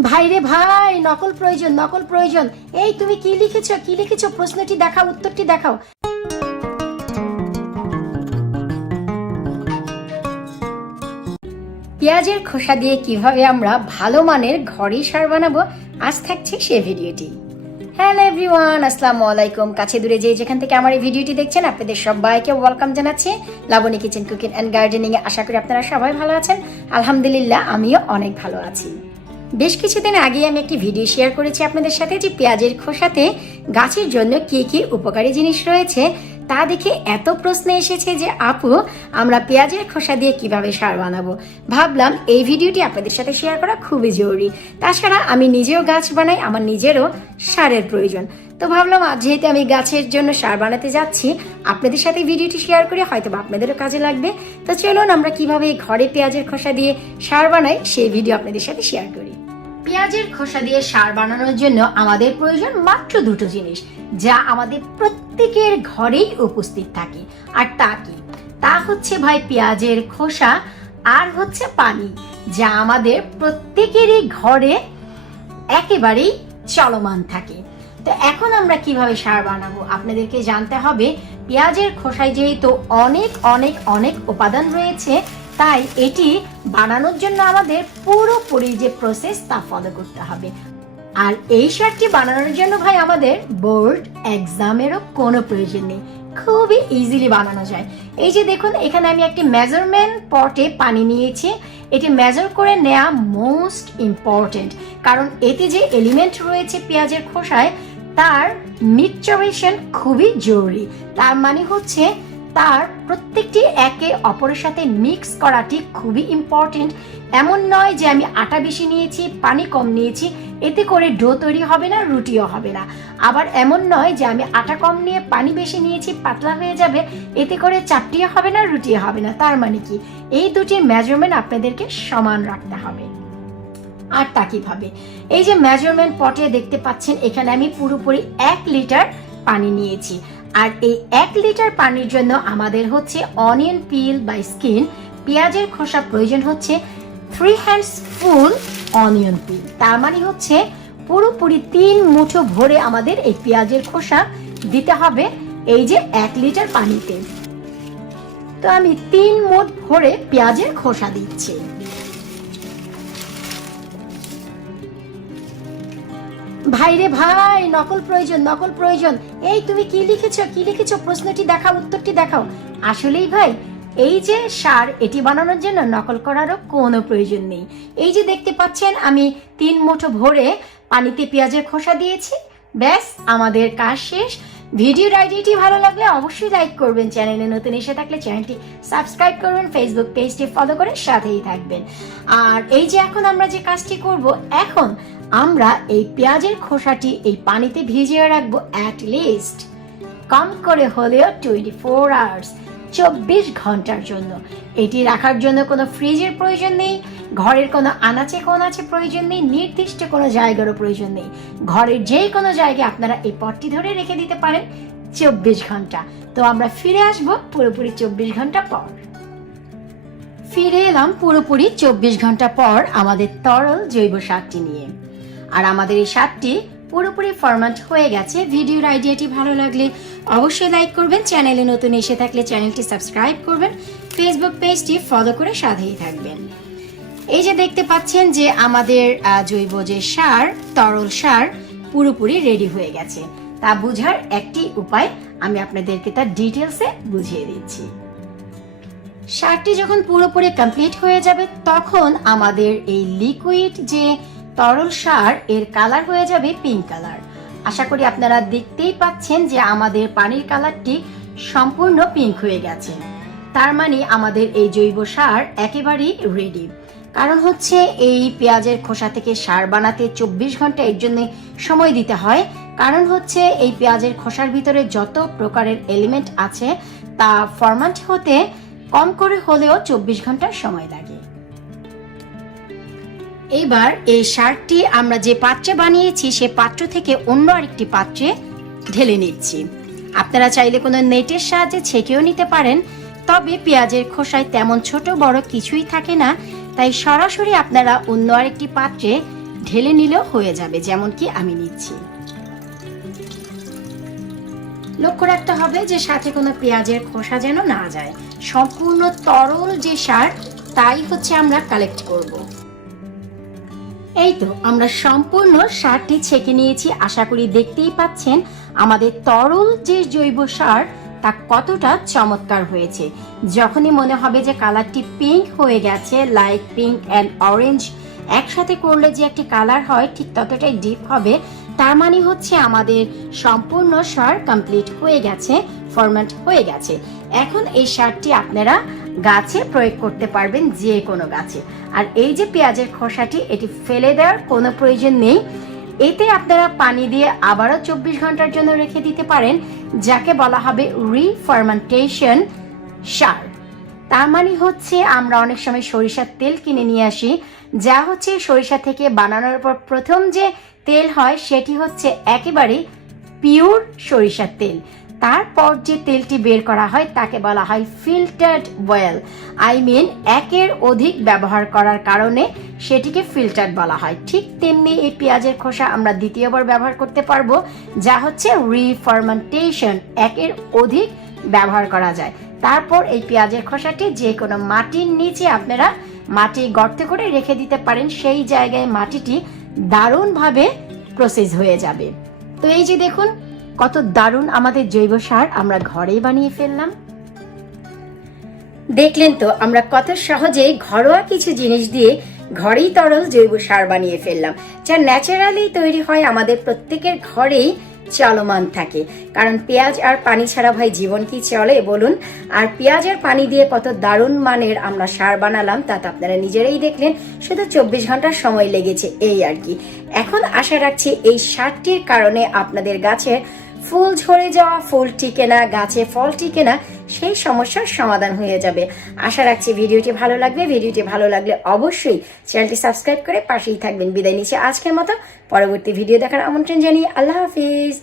ভাইরে ভাই, নকল প্রয়োজন নকল প্রয়োজন। এই তুমি কি লিখেছো কি লিখেছো? প্রশ্নটি দেখাও, উত্তরটি দেখাও। পেঁয়াজের খোসা দিয়ে কীভাবে আমরা ভালো মানের ঘরে সার বানাবো? আজ থাকছে সে ভিডিওটি। হ্যালো এভরিওয়ান আসসালামু আলাইকুম। কাছে দূরে যে যেখান থেকে আমার এই ভিডিওটি দেখছেন, আপনাদের সবাইকে ওয়েলকাম জানাচ্ছি। Labani kitchen cooking and gardening এ আশা করি আপনারা সবাই ভালো আছেন। আলহামদুলিল্লাহ, আমিও অনেক ভালো আছি। বেশ কিছুদিন আগে আমি একটি ভিডিও শেয়ার করেছি আপনাদের সাথে যে পেঁয়াজের খোসাতে গাছের জন্য কি কি উপকারী জিনিস রয়েছে তা দেখে এত প্রশ্ন এসেছে যে, আপু, আমরা পেঁয়াজের খোসা দিয়ে কীভাবে সার বানাবো? ভাবলাম এই ভিডিওটি আপনাদের সাথে শেয়ার করা খুবই জরুরি। তাছাড়া আমি নিজেও গাছ বানাই, আমার নিজেরও সারের প্রয়োজন। তো ভাবলাম, আজ যেহেতু আমি গাছের জন্য সার বানাতে যাচ্ছি, আপনাদের সাথে ভিডিওটি শেয়ার করে হয়তো আপনাদেরও কাজে লাগবে। তো চলুন আমরা কীভাবে ঘরে পেঁয়াজের খোসা দিয়ে সার বানাই, সেই ভিডিও আপনাদের সাথে শেয়ার করি। পেঁয়াজের খোসা দিয়ে সার বানানোর জন্য আমাদের প্রয়োজন মাত্র দুটো জিনিস, যা আমাদের প্রত্যেকের ঘরেই উপস্থিত থাকে। আর তা কি? তা হচ্ছে ভাই পেঁয়াজের খোসা, আর হচ্ছে পানি, যা আমাদের প্রত্যেকেরই ঘরে একেবারেই চলমান থাকে। তো এখন আমরা কীভাবে সার বানাবো, আপনাদেরকে জানতে হবে। পেঁয়াজের খোসায় যেহেতু অনেক অনেক অনেক উপাদান রয়েছে তাই এটি বানানোর জন্য আমাদের পুরোপুরি যে প্রসেস তা ফলো করতে হবে। আর এই শার্টটি বানানোর জন্য ভাই আমাদের বোর্ড এক্সামেরও কোনো প্রয়োজন নেই। খুবই ইজিলি বানানো যায়। এই যে দেখুন, এখানে আমি একটি মেজারমেন্ট পটে পানি নিয়েছি। এটি মেজার করে নেওয়া মোস্ট ইম্পর্টেন্ট কারণ এতে যে এলিমেন্ট রয়েছে পেঁয়াজের খোসায়, তার মিক্সচারেশন খুবই জরুরি। তার মানে হচ্ছে তার প্রত্যেকটি একে অপরের সাথে মিক্স করাটি খুবই ইম্পর্টেন্ট এমন নয় যে আমি আটা বেশি নিয়েছি, পানি কম নিয়েছি, এতে করে ডো তৈরি হবে না, রুটিও হবে না। আবার এমন নয় যে আমি আটা কম নিয়ে পানি বেশি নিয়েছি, পাতলা হয়ে যাবে, এতে করে চাপটিও হবে না, রুটিও হবে না। তার মানে কি? এই দুটি মেজারমেন্ট আপনাদেরকে সমান রাখতে হবে। আর তা কীভাবে? এই যে মেজারমেন্ট পটে দেখতে পাচ্ছেন, এখানে আমি পুরোপুরি এক লিটার পানি নিয়েছি। আর এই এক লিটার পানির জন্য আমাদের হচ্ছে অনিয়ন পিল বা স্কিন পেঁয়াজের খোসা প্রয়োজন হচ্ছে three hands full onion peel তার মানে হচ্ছে পুরোপুরি তিন মুঠো ভরে আমাদের এই পেঁয়াজের খোসা দিতে হবে এই যে এক লিটার পানিতে। তো আমি তিন মুঠ ভরে পেঁয়াজের খোসা দিচ্ছি। ভাইরে ভাই, নকল প্রয়োজন নকল প্রয়োজন। এই তুমি কি লিখেছো কি লিখেছো? প্রশ্নটি দেখাও, উত্তরটি দেখাও। আসলেই ভাই, এই যে সার, এটি বানানোর জন্য নকল করারও কোনো প্রয়োজন নেই। এই যে দেখতে পাচ্ছেন, আমি তিন মুঠো ভরে পানিতে পেঁয়াজের খোসা দিয়েছি। ব্যাস, আমাদের কাজ শেষ। ভিডিওর আইডিয়াটি ভালো লাগলে অবশ্যই লাইক করবেন। চ্যানেলে নতুন এসে থাকলে চ্যানেলটি সাবস্ক্রাইব করবেন, ফেসবুক পেজটি ফলো করে সাথেই থাকবেন। আর এই যে এখন আমরা যে কাজটি করব, এখন আমরা এই পেঁয়াজের খোসাটি এই পানিতে ভিজিয়ে রাখব অ্যাট লিস্ট কম করে হলেও টোয়েন্টি ফোর আওয়ার্স চব্বিশ ঘণ্টার জন্য। এটি রাখার জন্য কোনো ফ্রিজের প্রয়োজন নেই, ঘরের কোনো আনাচে কোনাচে প্রয়োজন নেই, নির্দিষ্ট কোনো জায়গারও প্রয়োজন নেই। ঘরের যে কোনো জায়গায় আপনারা এই পটটি ধরে রেখে দিতে পারেন, চব্বিশ ঘণ্টা। তো আমরা ফিরে আসব পুরোপুরি চব্বিশ ঘণ্টা পর। ফিরে এলাম পুরোপুরি চব্বিশ ঘণ্টা পর আমাদের তরল জৈব সারটি নিয়ে। আর আমাদের এই সারটি পুরোপুরি ফরম্যাট হয়ে গেছে। ভিডিওর আইডিয়াটি ভালো লাগলে অবশ্যই লাইক করবেন। চ্যানেলে নতুন এসে থাকলে চ্যানেলটি সাবস্ক্রাইব করবেন। ফেসবুক পেজটি ফলো করে সাথেই থাকবেন। এই যে দেখতে পাচ্ছেন যে আমাদের জৈব যে সার, তরল সার পুরোপুরি রেডি হয়ে গেছে। তা বোঝার একটি উপায় আমি আপনাদেরকে তার ডিটেলসে বুঝিয়ে দিচ্ছি। সারটি যখন পুরোপুরি কমপ্লিট হয়ে যাবে, তখন আমাদের এই লিকুইড যে তরল সার এর কালার হয়ে যাবে পিঙ্ক কালার আশা করি আপনারা দেখতেই পাচ্ছেন যে আমাদের পানির কালারটি সম্পূর্ণ পিঙ্ক হয়ে গেছে। তার মানে আমাদের এই জৈব সার একেবারেই রেডি কারণ হচ্ছে এই পেঁয়াজের খোসা থেকে সার বানাতে চব্বিশ ঘণ্টা এর জন্য সময় দিতে হয়। কারণ হচ্ছে এই পেঁয়াজের খোসার ভিতরে যত প্রকারের এলিমেন্ট আছে, তা ফরম্যাট হতে কম করে হলেও চব্বিশ ঘণ্টার সময় লাগে। এইবার এই সারটি আমরা যে পাত্রে বানিয়েছি, সে পাত্র থেকে অন্য আরেকটি পাত্রে ঢেলে নিচ্ছি। আপনারা চাইলে কোনো নেটের সাহায্যে ছেঁকেও নিতে পারেন, তবে পেঁয়াজের খোসায় তেমন ছোট বড় কিছুই থাকে না, তাই সরাসরি আপনারা অন্য আরেকটি পাত্রে ঢেলে নিলেও হয়ে যাবে যেমন কি আমি নিচ্ছি। লক্ষ্য রাখতে হবে যে সাথে কোনো পেঁয়াজের খোসা যেন না যায়। সম্পূর্ণ তরল যে সার, তাই হচ্ছে আমরা কালেক্ট করব। এই তো আমরা সম্পূর্ণ সারটি ছেঁকে নিয়েছি। আশা করি দেখতেই পাচ্ছেন, আমাদের তরল যে জৈব সার, তা কতটা চমৎকার হয়েছে। যখনই মনে হবে যে কালারটি পিঙ্ক হয়ে গেছে লাইট পিঙ্ক অ্যান্ড অরেঞ্জ একসাথে করলে যে একটি কালার হয়, ঠিক ততটাই ডিপ হবে। তার মানে হচ্ছে আমাদের সম্পূর্ণ সার কমপ্লিট হয়ে গেছে ফরম্যাট হয়ে গেছে। এখন এই সারটি আপনারা গাছে প্রয়োগ করতে পারবেন যে কোনো গাছে। আর এই যে পেঁয়াজের খোসাটি, এটি ফেলে দেওয়ার কোনো প্রয়োজন নেই। এতে আপনারা পানি দিয়ে আবারও চব্বিশ ঘণ্টার জন্য রেখে দিতে পারেন, যাকে বলা হবে রিফার্মেন্টেশন সার। তার মানে হচ্ছে আমরা অনেক সময় সরিষার তেল কিনে নিয়ে আসি, যা হচ্ছে সরিষা থেকে বানানোর পর প্রথম যে তেল হয়, সেটি হচ্ছে একেবারে পিওর সরিষার তেল। তারপর যে তেলটি বের করা হয়, তাকে বলা হয় ফিল্টার্ড অয়েল আই মিন একের অধিক ব্যবহার করার কারণে সেটিকে ফিল্টার্ড বলা হয়। ঠিক তেমনি এই পেঁয়াজের খোসা আমরা দ্বিতীয়বার ব্যবহার করতে পারব, যা হচ্ছে রিফার্মেন্টেশন একের অধিক ব্যবহার করা যায়। তারপর এই পেঁয়াজের খোসাটি যে কোনো মাটির নিচে আপনারা মাটি গর্ত করে রেখে দিতে পারেন, সেই জায়গায় মাটিটি দারুণভাবে প্রসেস হয়ে যাবে। তো এই যে দেখুন কত দারুণ আমাদের জৈব সার আমরা ঘরেই বানিয়ে ফেললাম। দেখলেন তো, আমরা কত সহজেই ঘরোয়া কিছু জিনিস দিয়ে ঘরেই তরল জৈব সার বানিয়ে ফেললাম। যা ন্যাচারালি তৈরি হয় আমাদের প্রত্যেকের ঘরেই চলমান থাকে। কারণ পেঁয়াজ আর পানি ছাড়া ভাই জীবন কি চলে, বলুন? আর পেঁয়াজ আর পানি দিয়ে কত দারুণ মানের আমরা সার বানালাম, তা আপনারা নিজেরাই দেখলেন। শুধু চব্বিশ ঘণ্টা সময় লেগেছে এই আর কি। এখন আশা রাখছি এই সারটির কারণে আপনাদের গাছের ফুল ঝরে যাওয়া ফুল টিকে না, গাছে ফল টিকে না, সেই সমস্যার সমাধান হয়ে যাবে। আশা রাখছি ভিডিওটি ভালো লাগবে। ভিডিওটি ভালো লাগলে অবশ্যই চ্যানেলটি সাবস্ক্রাইব করে পাশেই থাকবেন। বিদায় নিচ্ছে আজকের মতো। পরবর্তী ভিডিও দেখার আমন্ত্রণ জানিয়ে আল্লাহ হাফিজ।